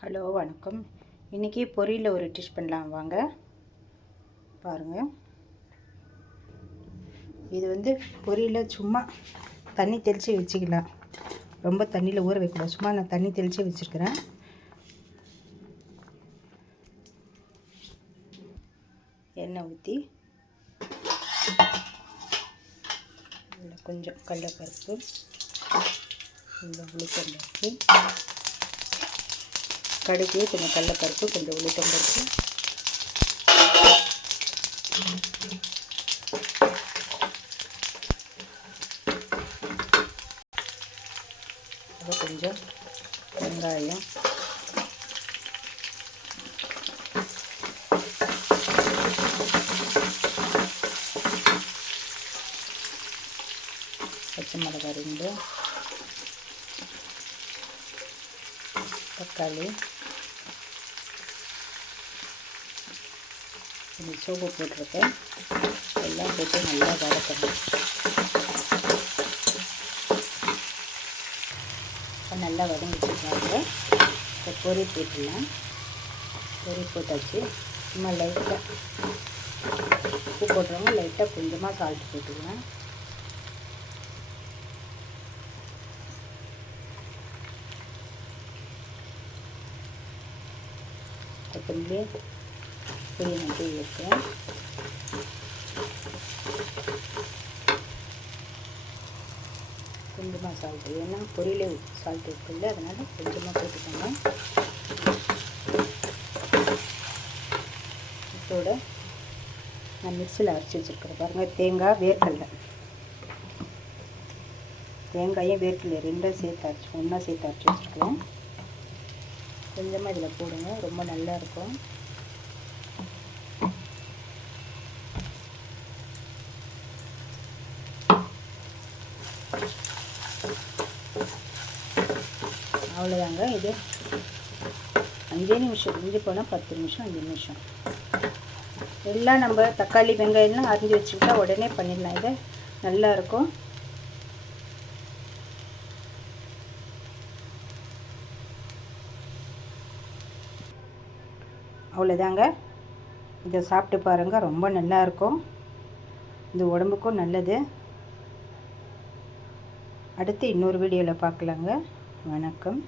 Hello வணக்கம். இன்றைக்கி பொரியலில் ஒரு டிஷ் பண்ணலாம் வாங்க பாருங்கள். இது பொரியலில் சும்மா தண்ணி தெளித்து வச்சுக்கலாம். ரொம்ப தண்ணியில் ஊற வைக்கக்கூடாது. சும்மா நான் தண்ணி தெளித்து வச்சுருக்கிறேன். எண்ணெய் ஊற்றி இதில் கொஞ்சம் கடலைப்பருப்பு, கொஞ்சம் உளுத்தம்பருப்பு, கடுகு, கொஞ்சம் கடலைப்பருப்பு, கொஞ்சம் உளுத்தம்பருப்பு, கொஞ்சம் வெங்காயம், பச்சை மிளகாய் 2, தக்காளி, கொஞ்சம் சோப்பு போட்டிருக்கேன். எல்லாம் போட்டு நல்லா வதக்கணும். நல்லா வதங்கிட்டுருக்காங்க. இப்போ பொரி போட்டுடலாம். பொரி போட்டாச்சு. சும்மா லைட்டாக உப்பு போட்டுருவாங்க. லைட்டாக கொஞ்சமாக சால்ட் போட்டுக்கலாம். கொத்தமல்லி பொடி நட்டு வைக்கிறேன். கொஞ்சமாக சால்ட்டு, ஏன்னா பொரியலே சால்ட் இருக்குல்ல, அதனால் கொஞ்சமாக போட்டுக்கோங்க. இதோட நான் மிக்ஸியில் அரைச்சி வச்சுருக்கிறேன் பாருங்கள். தேங்காய், வேர்க்கடலை, தேங்காயும் வேர்க்கடலை ரெண்டும் சேர்த்து ஒன்றா சேர்த்து அரைச்சி வச்சுருக்கிறேன். கொஞ்சமாக இதில் போடுங்க, ரொம்ப நல்லா இருக்கும். அவ்வளோதாங்க. இது 5 நிமிஷம், இஞ்சி போனால் 10 நிமிஷம், 5 நிமிஷம். எல்லாம் நம்ம தக்காளி வெங்காயம்லாம் அரிஞ்சு வச்சுக்கிட்டா உடனே பண்ணிடலாம். இது நல்லாயிருக்கும். அவ்வளோதாங்க. இதை சாப்பிட்டு பாருங்கள், ரொம்ப நல்லாயிருக்கும். இது உடம்புக்கும் நல்லது. அடுத்து இன்னொரு வீடியோவில் பார்க்கலாங்க. வணக்கம்.